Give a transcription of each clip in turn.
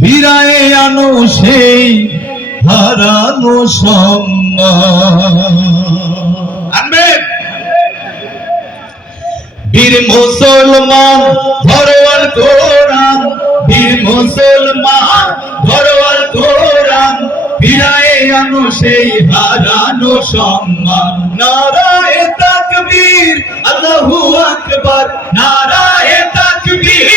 ফিরায়ে আনো সেই হারানো সম্মান। আনবেন বীর মুসলমান ধরোয়াল কোরআন, বীর মুসলমান ধরোয়াল কোরআন, ফিরায়ে আনো সেই হারানো সম্মান। নারায়ে তাকবীর আল্লাহু আকবার, নারায়ে তাকবীর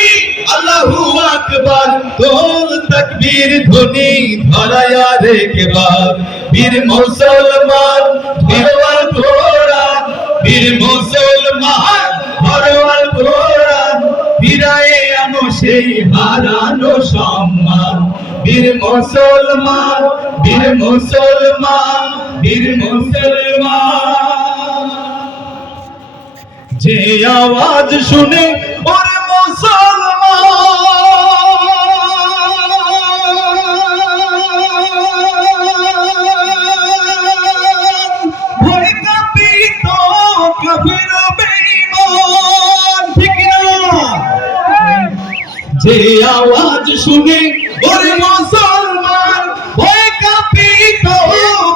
আল্লাহু আকবার, তোল তাকবীর ধ্বনি ধরায়া রেখবার। বীর মুসলমান ধরোয়াল কোরআন, বীর মুসলমান ধরোয়াল কোরআন, ফিরায়ে আনো সেই হারানো সম্মান। বীর মুসলমান, বীর মুসলমান, বীর মুসলমান, যে আওয়াজ শুনে ওরে মুসলমান ভয় কাঁপিত কাফির বেঈমান। ঠিক না? যে আওয়াজ শুনে ওরে মুসলমান ভয় কাঁপিত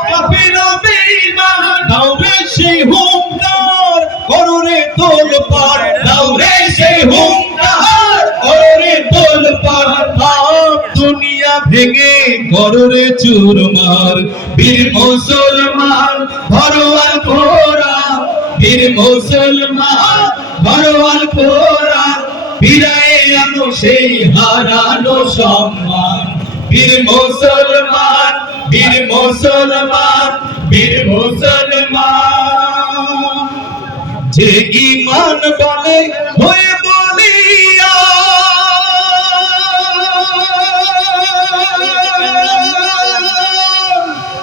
কাফির বেঈমান। দাও রে সেই হুঙ্কার করো রে তোলপাড়, দাও রে সেই হুঙ্কার করো রে তোলপাড়, পাপ দুনিয়া ভেঙে করো রে চুরমার। বীর মুসলমান ধরোয়াল কোরআন, বীর মুসলমান ধরোয়াল কোরআন, ফিরায়ে আনো সেই হারানো সম্মান। বীর মুসলমান, বীর মুসলমান, বীর মুসলমান, যে ঈমান বলে হয়ে বলিয়া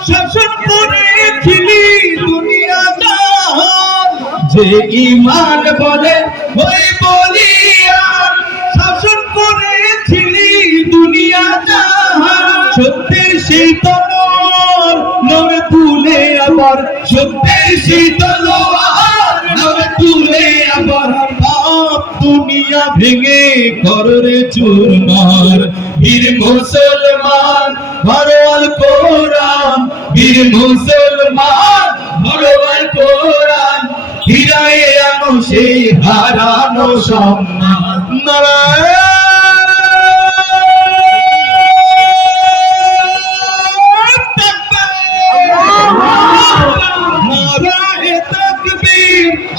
শাসন করেছিলি দুনিয়া জাহান। যে ঈমান বলে হয়ে বলিয়া শাসন করেছিলি দুনিয়া জাহান। সত্যের সেই তলোয়ার নামে তুলে আবার, সত্যের সেই তলোয়ার নামে তুলে আবার, পাপ দুনিয়া ভেঙে কররে চুরমার। বীর মুসলমান ধরোয়াল কোরআন, বীর মুসলমান ধরোয়াল কোরআন, ফিরায়ে আনো সেই হারানো সম্মান। নারায়ণ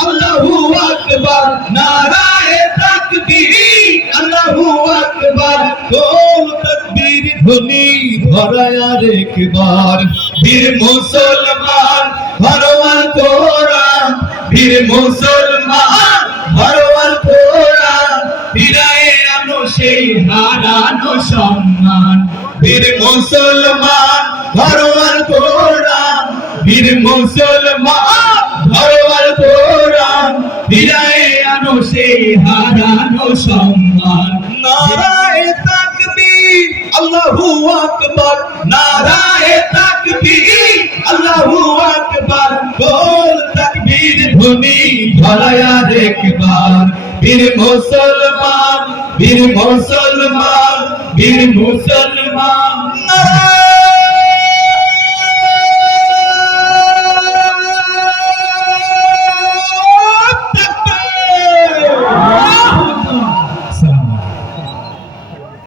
আল্লাহু আকবার, নারায়ে তাকবীর আল্লাহু আকবার, তোল তাকবীর ধ্বনি ধরায়া রেখবার। বীর মুসলমান ধরোয়াল কোরআন, বীর মুসলমান ধরোয়াল কোরআন, ফিরায়ে আনো সেই হারানো সম্মান। বীর মুসলমান ধরোয়াল কোরআন, বীর মুসলমান ধরোয়াল কোরআন, ফিরায়ে আনো সেই হারানো সম্মান। নারায়ে তাকবীর আল্লাহু আকবার, নারায়ে তাকবীর আল্লাহু আকবার, তোল তাকবীর ধ্বনি ধরায়া রেখবার। বীর মুসলমান, বীর মুসলমান, বীর মুসলমান।